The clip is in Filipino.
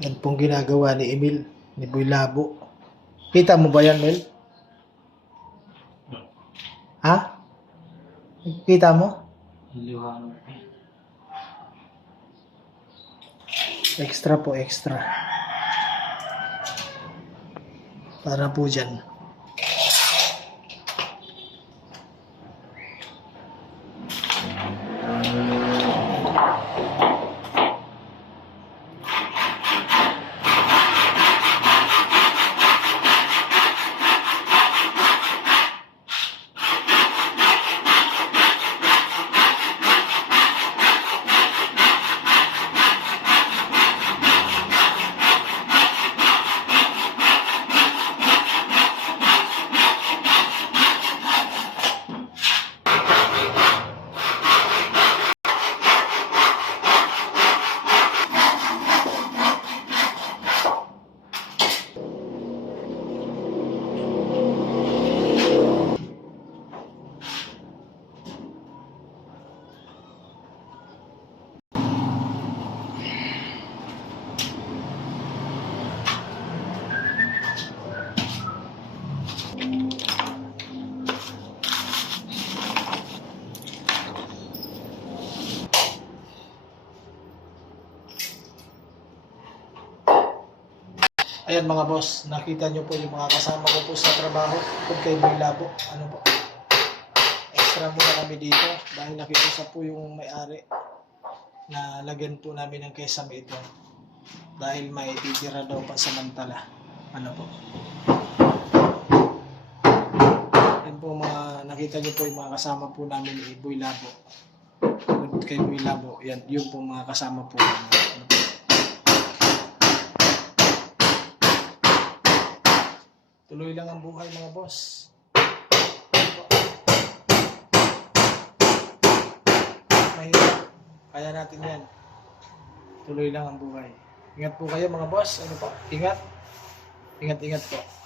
Yan pong ginagawa ni Emil, ni Boy Labo. Kita mo ba yan, Mel? Ha? Kita mo? Extra po, extra. Para po dyan. Ayan mga boss, nakita nyo po yung mga kasama ko po sa trabaho kung kay Boy Labo. Ano po? Extra muna kami dito dahil nakiusap po yung may-ari na lagyan po namin ng kesame ito dahil may titira daw pa samantala. Ano po? Yan po mga nakita nyo po yung mga kasama po namin ni Boy Labo. Kung kay Boy Labo, yan, yun po mga kasama po namin. Ano po? Tuloy lang ang buhay mga boss. Mahirap. Kaya natin yan. Tuloy lang ang buhay. Ingat po kayo mga boss. Ano po? Ingat. Ingat-ingat po.